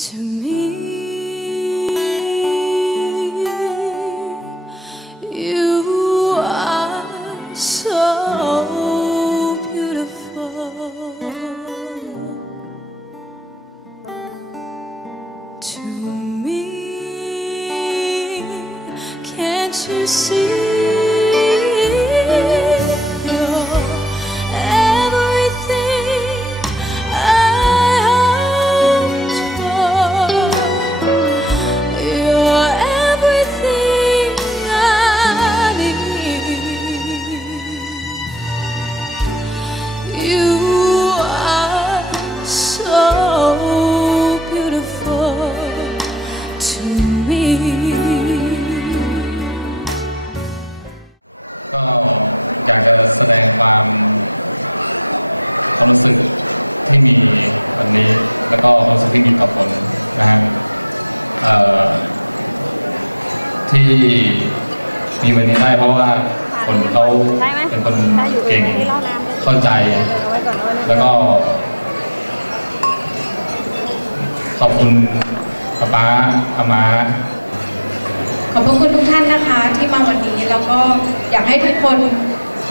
To me, you are so beautiful. To me, can't you see?ก็อยากจะแสดงความรู้สึกที่มีวันนี้แล้วก็ความรู้สึกที่มีต่อผลนะฮะที่มีวันนี้ได้เพราะว่าคนเขาเป็นคนเก่งเข้าใจแล้วก็ขอบคุณป้าอาม่าขอบคุณทุกท่านนะคะที่มาวันนี้แล้วก็อยากให้ทุกคน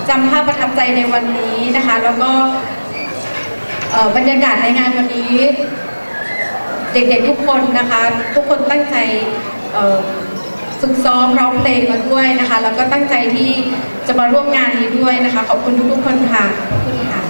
จำภาพประทับใจในวันนี้นะคะแล้วก็บรรยากาศในงานวันนี้เด็กๆทุกคนนะคะทุกคนตั้งใจฝึกซ้อมร้องเพลงมาด้วยนะคะแล้วก็ตั้งใจที่จะมาร่วมงานนี้ด้วยนะคะขอบคุณทุกๆคนค่ะขอบคุณค่ะ